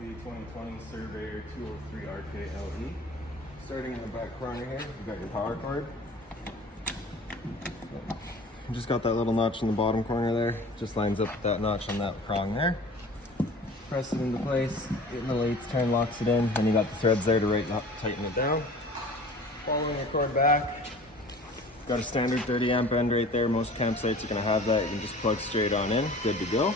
the 2020 Surveyor 203 RKLE. Starting in the back corner here, you've got your power cord. You just got that little notch in the bottom corner there. Just lines up with that notch on that prong there. Press it into place, get the lathe turn, locks it in, and you got the threads there to tighten it down. Following your cord back, got a standard 30 amp end right there. Most campsites are going to have that. You can just plug straight on in, good to go.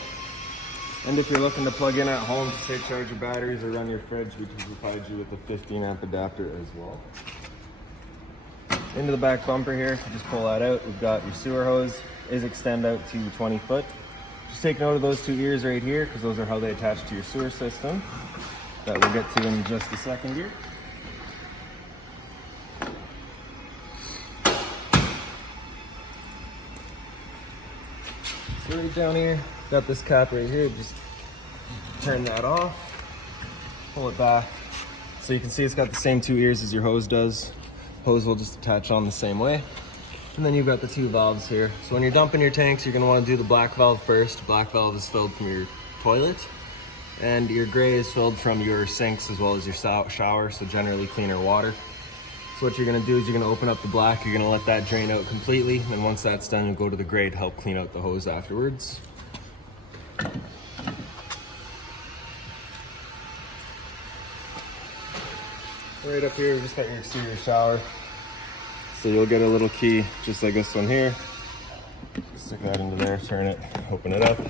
And if you're looking to plug in at home to say charge your batteries or run your fridge, we can provide you with a 15 amp adapter as well. Into the back bumper here, if you just pull that out, we've got your sewer hose, is extend out to 20 foot. Just take note of those two ears right here, because those are how they attach to your sewer system. That we'll get to in just a second here. So right down here, got this cap right here, just turn that off, pull it back. So you can see it's got the same two ears as your hose does. Hose will just attach on the same way. And then you've got the two valves here. So when you're dumping your tanks, you're gonna wanna do the black valve first. Black valve is filled from your toilet, and your gray is filled from your sinks as well as your shower, so generally cleaner water. So what you're gonna do is you're gonna open up the black, you're gonna let that drain out completely, and once that's done, you'll go to the gray to help clean out the hose afterwards. Right up here, we just got your exterior shower. So you'll get a little key, just like this one here. Stick that into there, turn it, open it up.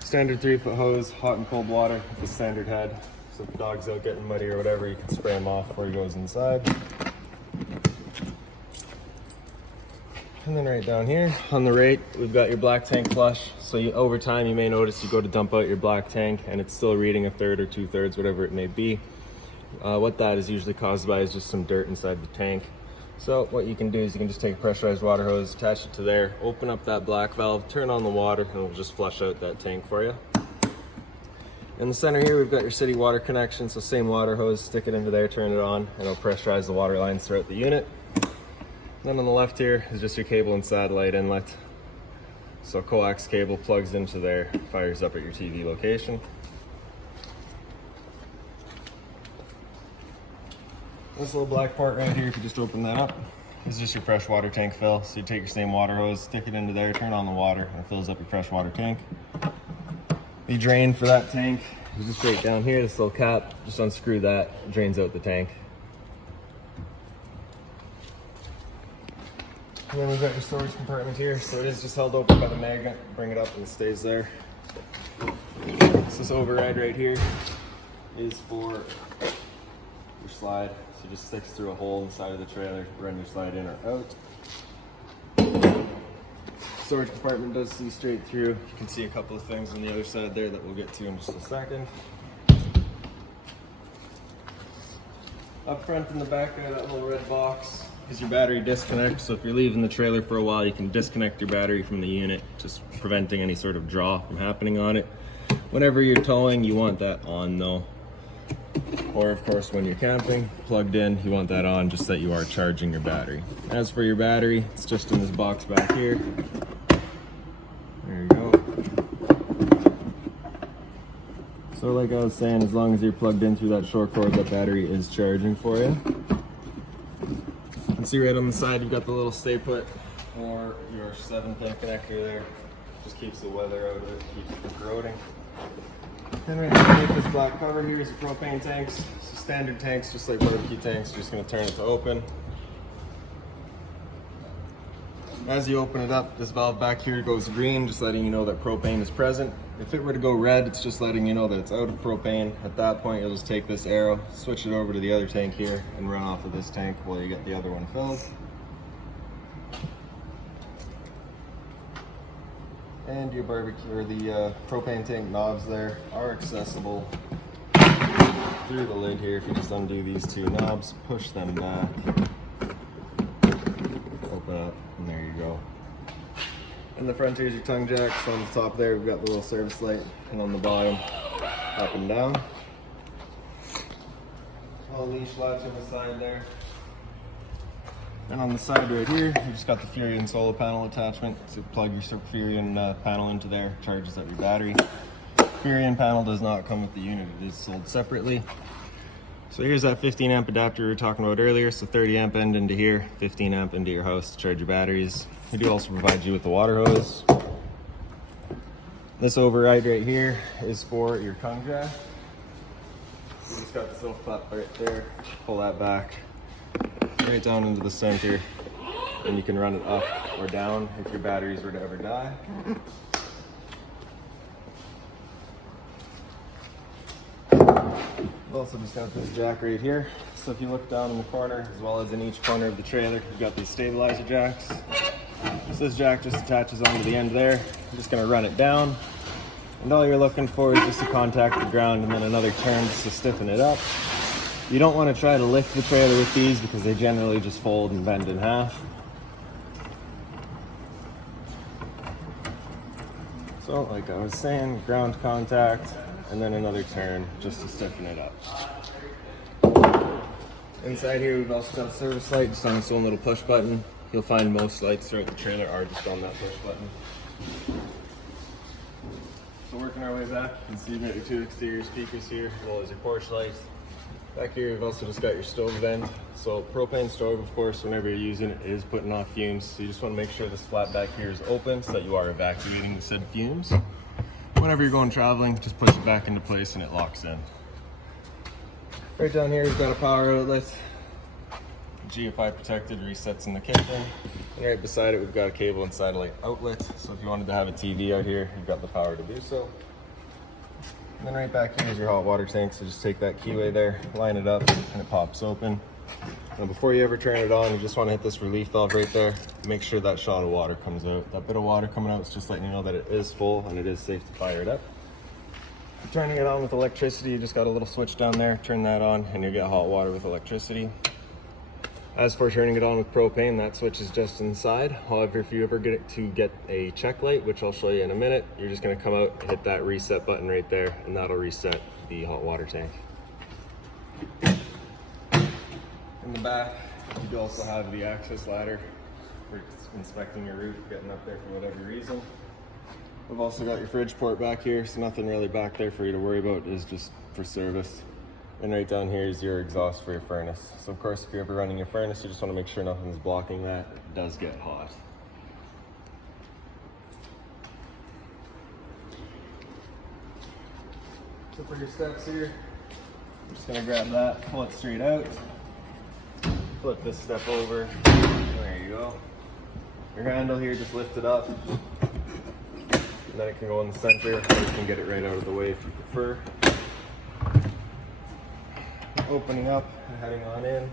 Standard 3-foot hose, hot and cold water with the standard head. So if the dog's out getting muddy or whatever, you can spray him off before he goes inside. And then right down here on the right, we've got your black tank flush. So over time, you may notice you go to dump out your black tank and it's still reading 1/3 or 2/3, whatever it may be. What that is usually caused by is just some dirt inside the tank. So what you can do is you can just take a pressurized water hose, attach it to there, open up that black valve, turn on the water, and it'll just flush out that tank for you. In the center here, we've got your city water connection. So same water hose, stick it into there, turn it on, and it'll pressurize the water lines throughout the unit. Then on the left here is just your cable and satellite inlet. So coax cable plugs into there, fires up at your TV location. This little black part right here, if you just open that up, is just your fresh water tank fill. So you take your same water hose, stick it into there, turn on the water, and it fills up your fresh water tank. The drain for that tank is just right down here, this little cap. Just unscrew that, it drains out the tank. And then we've got your storage compartment here. So it is just held open by the magnet. Bring it up and it stays there. So this override right here is for your slide. So it just sticks through a hole in the side of the trailer, run your slide in or out. Storage compartment does see straight through. You can see a couple of things on the other side there that we'll get to in just a second. Up front in the back of that little red box is your battery disconnect. So if you're leaving the trailer for a while, you can disconnect your battery from the unit, just preventing any sort of draw from happening on it. Whenever you're towing, you want that on though. Or of course, when you're camping, plugged in, you want that on just that you are charging your battery. As for your battery, it's just in this box back here. There you go. So like I was saying, as long as you're plugged in through that short cord, that battery is charging for you. You can see right on the side, you've got the little stay put for your 7-pin connector there. Just keeps the weather out of it, keeps it from corroding. And right underneath this black cover here is your propane tanks. So standard tanks, just like barbecue tanks, you're just gonna turn it to open. As you open it up, this valve back here goes green, just letting you know that propane is present. If it were to go red, it's just letting you know that it's out of propane. At that point, you'll just take this arrow, switch it over to the other tank here, and run off of this tank while you get the other one filled. And your barbecue or the propane tank knobs there are accessible through the lid here. If you just undo these two knobs, push them back, open up, and there you go. In the front here is your tongue jack. So on the top there, we've got the little service light, and on the bottom, up and down. Little leash latch on the side there. And on the side right here, you just got the Furion solar panel attachment. So plug your Furion panel into there, charges up your battery. Furion panel does not come with the unit, it is sold separately. So here's that 15 amp adapter we were talking about earlier. So 30 amp end into here, 15 amp into your house to charge your batteries. We do also provide you with the water hose. This override right here is for your tongue jack. You just got this little flap right there, pull that back right down into the center, and you can run it up or down if your batteries were to ever die. We've also just got this jack right here. So if you look down in the corner, as well as in each corner of the trailer, you've got these stabilizer jacks. So this jack just attaches onto the end there. I'm just gonna run it down. And all you're looking for is just to contact the ground and then another turn just to stiffen it up. You don't want to try to lift the trailer with these because they generally just fold and bend in half. So like I was saying, ground contact and then another turn just to stiffen it up. Inside here we've also got a service light just on its own little push button. You'll find most lights throughout the trailer are just on that push button. So working our way back, you can see you've got your 2 exterior speakers here, as well as your porch lights. Back here, you've also just got your stove vent. So propane stove, of course, whenever you're using it, it is putting off fumes. So you just want to make sure this flap back here is open so that you are evacuating the said fumes. Whenever you're going traveling, just push it back into place and it locks in. Right down here, we've got a power outlet. GFI protected, resets in the kitchen. And right beside it, we've got a cable and satellite outlet. So if you wanted to have a TV out here, you've got the power to do so. And then right back here is your hot water tank. So just take that keyway there, line it up, and it pops open. Now before you ever turn it on, you just want to hit this relief valve right there. Make sure that shot of water comes out. That bit of water coming out is just letting you know that it is full and it is safe to fire it up. Turning it on with electricity, you just got a little switch down there. Turn that on and you'll get hot water with electricity. As for turning it on with propane, that switch is just inside. However, if you ever get a check light, which I'll show you in a minute, you're just gonna come out, hit that reset button right there, and that'll reset the hot water tank. In the back, you do also have the access ladder for inspecting your roof, getting up there for whatever reason. We've also got your fridge port back here, so nothing really back there for you to worry about. It is just for service. And right down here is your exhaust for your furnace. So of course, if you're ever running your furnace, you just want to make sure nothing's blocking that. It does get hot. So for your steps here, I'm just gonna grab that, pull it straight out, flip this step over, there you go. Your handle here, just lift it up, and then it can go in the center, or you can get it right out of the way if you prefer. Opening up and heading on in.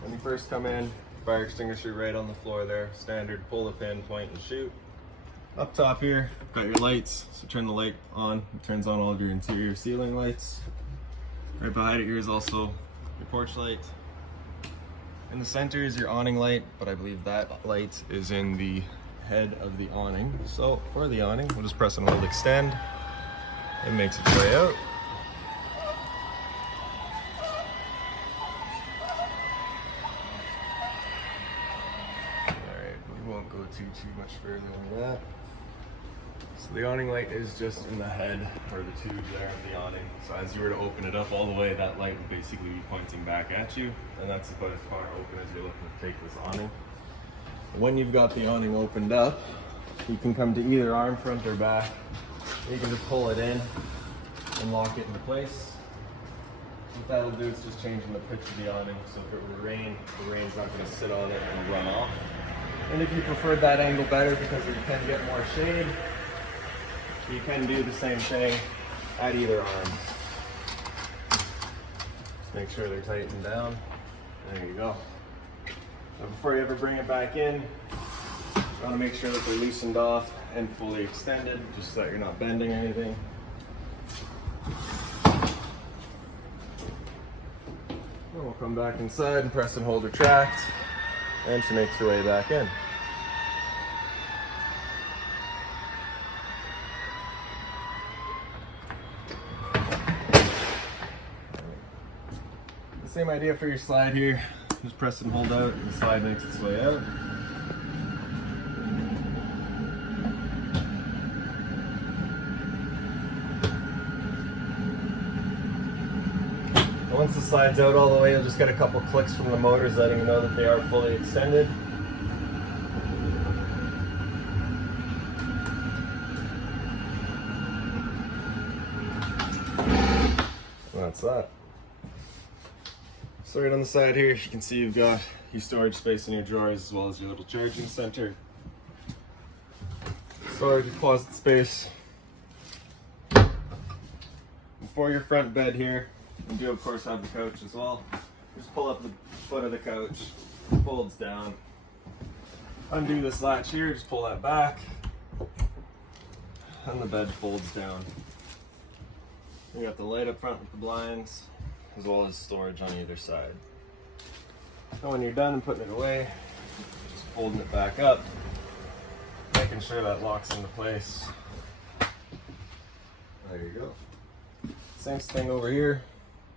When you first come in, fire extinguisher right on the floor there. Standard, pull the pin, point and shoot. Up top here, got your lights. So turn the light on. It turns on all of your interior ceiling lights. Right behind it here is also your porch light. In the center is your awning light, but I believe that light is in the head of the awning. So for the awning, we'll just press and hold extend. It makes its way out. Go too much further than that. So the awning light is just in the head or the tube there of the awning. So as you were to open it up all the way, that light would basically be pointing back at you, and that's about as far open as you're looking to take this awning. When you've got the awning opened up, you can come to either arm, front or back. You can just pull it in and lock it into place. What that'll do is just changing the pitch of the awning. So if it were to rain, the rain's not going to sit on it and run off. And if you preferred that angle better because you can get more shade, you can do the same thing at either arm. Just make sure they're tightened down. There you go. So before you ever bring it back in, you want to make sure that they're loosened off and fully extended, just so that you're not bending anything. Then we'll come back inside and press and hold retract. And she makes her way back in. The same idea for your slide here. Just press and hold out, and the slide makes its way out. Once the slide's out all the way, you'll just get a couple clicks from the motors letting you know that they are fully extended. And that's that. So right on the side here, you can see you've got your storage space in your drawers as well as your little charging center. Storage closet space. For your front bed here, you do of course have the couch as well. Just pull up the foot of the couch, folds down. Undo this latch here, just pull that back, and the bed folds down. You got the light up front with the blinds, as well as storage on either side. And when you're done putting it away, just folding it back up, making sure that locks into place. There you go. Same thing over here,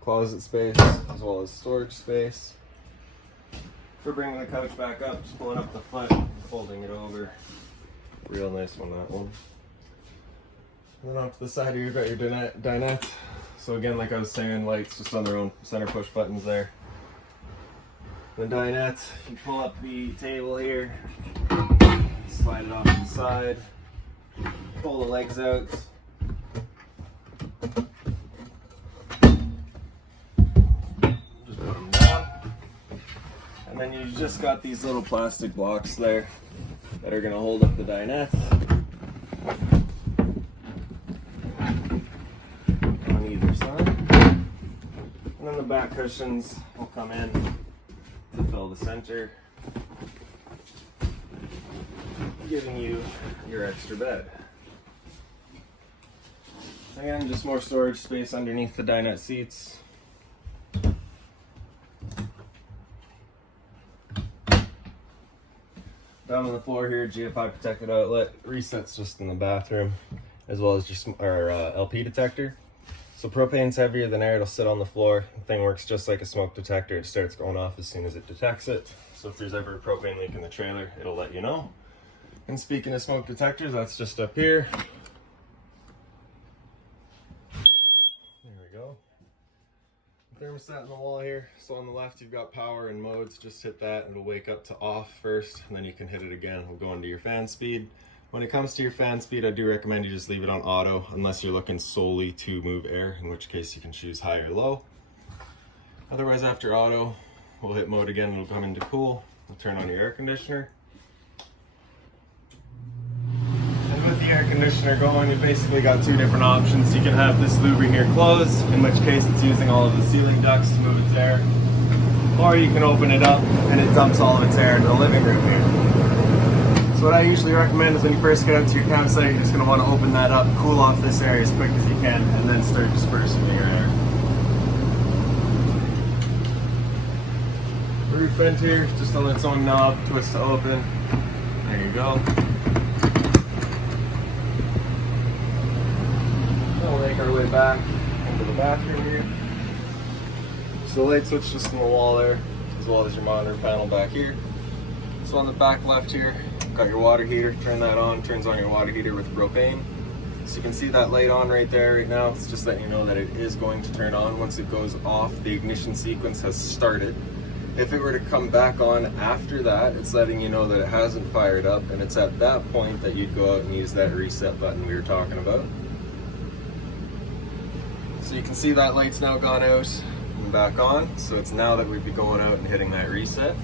closet space as well as storage space. For bringing the couch back up, just pulling up the foot, folding it over. Real nice one, that one. And then off to the side here, you've got your dinette. So again, like I was saying, lights just on their own center push buttons there. The dinette, you pull up the table here, slide it off to the side, pull the legs out. And then you just got these little plastic blocks there that are going to hold up the dinette on either side. And then the back cushions will come in to fill the center, giving you your extra bed. Again, just more storage space underneath the dinette seats. Down on the floor here, GFI protected outlet. Resets just in the bathroom, as well as just our LP detector. So propane's heavier than air, it'll sit on the floor. The thing works just like a smoke detector. It starts going off as soon as it detects it. So if there's ever a propane leak in the trailer, it'll let you know. And speaking of smoke detectors, that's just up here. There we go. Thermostat in the wall here. So on the left you've got power and modes. Just hit that and it'll wake up to off first, and then you can hit it again. It'll go into your fan speed. When it comes to your fan speed, I do recommend you just leave it on auto unless you're looking solely to move air, in which case you can choose high or low. Otherwise, after auto, we'll hit mode again, it'll come into cool. We'll turn on your air conditioner. And with the air conditioner going, you've basically got two different options. You can have this louver here closed, in which case it's using all of the ceiling ducts to move its air. Or you can open it up and it dumps all of its air into the living room here. So what I usually recommend is when you first get out to your campsite, you're just going to want to open that up, cool off this area as quick as you can, and then start dispersing your air. Roof vent here, just on its own knob, twist to open. There you go. We'll make our way back into the bathroom here. So the light switch just in the wall there, as well as your monitor panel back here. So on the back left here, got your water heater. Turn that on, turns on your water heater with propane. So you can see that light on right there right now. It's just letting you know that it is going to turn on. Once it goes off, the ignition sequence has started. If it were to come back on after that, it's letting you know that it hasn't fired up, and it's at that point that you'd go out and use that reset button we were talking about. So you can see that light's now gone out and back on. So it's now that we'd be going out and hitting that reset.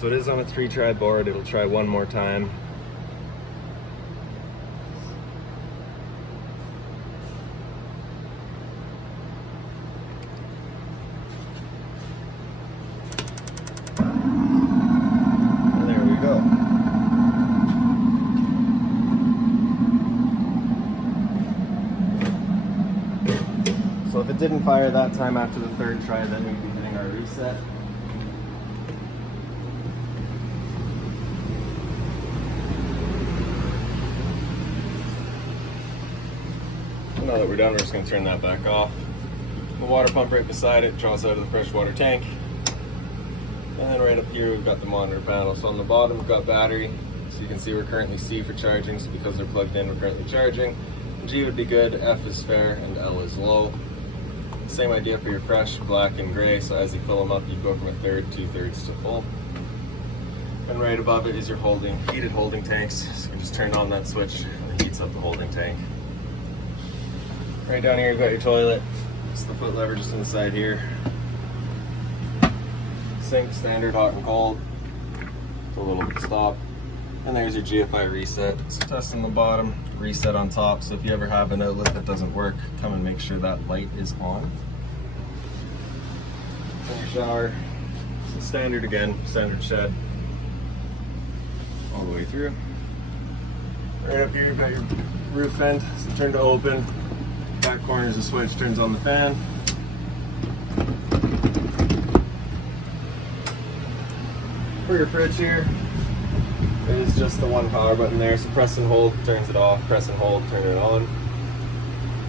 So it is on a 3-try board. It'll try one more time. And there we go. So if it didn't fire that time after the 3rd try, then we'd be hitting our reset. now that we're done, we're just going to turn that back off. The water pump right beside it draws out of the freshwater tank. And then right up here we've got the monitor panel. So on the bottom we've got battery. So you can see we're currently C for charging, so because they're plugged in, we're currently charging. G would be good, F is fair, and L is low. Same idea for your fresh, black, and gray. So as you fill them up, you go from a third, 2/3 to full. And right above it is your heated holding tanks. So you can just turn on that switch and it heats up the holding tank. Right down here, you've got your toilet. It's the foot lever just on the side here. Sink, standard hot and cold. It's a little stop. And there's your GFI reset. So test on the bottom, reset on top. So if you ever have an outlet that doesn't work, come and make sure that light is on. And your shower. So standard again, standard shed. All the way through. Right up here, you've got your roof vent. So turn to open. Back corner is a switch, turns on the fan. For your fridge here, it is just the one power button there. So press and hold turns it off, press and hold, turn it on.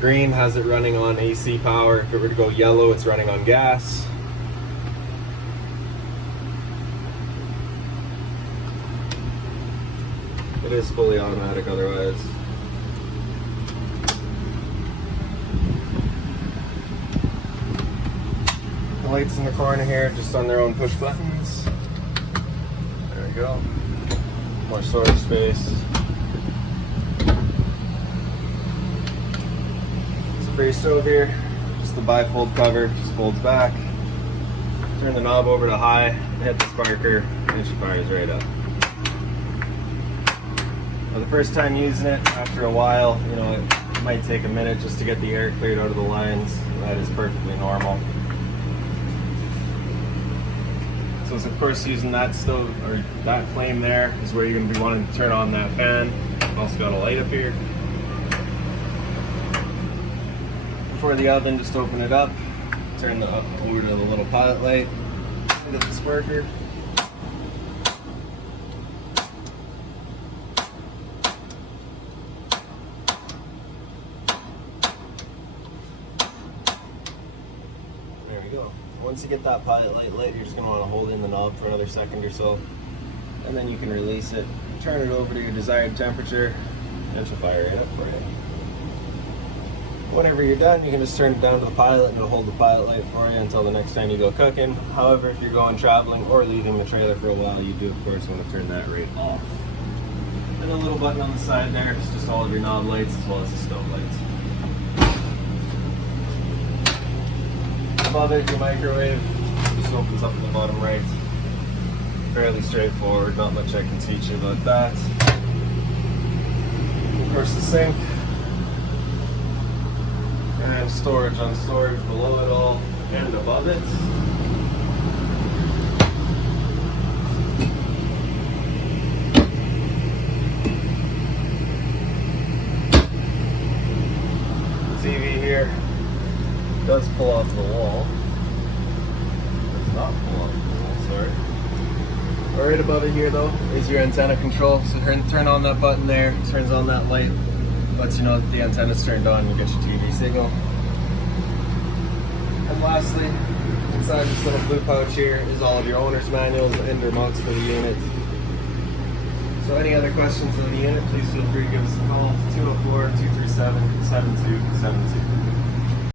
Green has it running on AC power. If it were to go yellow, it's running on gas. It is fully automatic otherwise. The lights in the corner here, just on their own push buttons. There we go. More storage space. So for your stove here, just the bifold cover, just folds back. Turn the knob over to high, hit the sparker, and she fires right up. Now, the first time using it, after a while, you know, it might take a minute just to get the air cleared out of the lines. That is perfectly normal. So it's of course using that stove, or that flame there, is where you're going to be wanting to turn on that fan. Also got a light up here. Before the oven, just open it up, turn the up over to the little pilot light, hit the sparker. There we go. Once you get that pilot light lit, you're just going to want to hold in the knob for another second or so, and then you can release it, turn it over to your desired temperature, and she'll fire it up for you. Whenever you're done, you can just turn it down to the pilot and it'll hold the pilot light for you until the next time you go cooking. However, if you're going traveling or leaving the trailer for a while, you do of course want to turn that right off. And the little button on the side there is just all of your knob lights as well as the stove lights. Above it, your microwave just opens up in the bottom right. Fairly straightforward, not much I can teach you about that. Of course, the sink. And storage on storage below it all and above it. The TV here does pull off the wall. Does not pull off the wall, sorry. Right above it here though is your antenna control. So turn on that button there, turns on that light, lets you know that the antenna's turned on, you get your TV signal. And lastly, inside this little blue pouch here is all of your owner's manuals and remotes for the unit. So any other questions on the unit, please feel free to give us a call, 204-237-7272.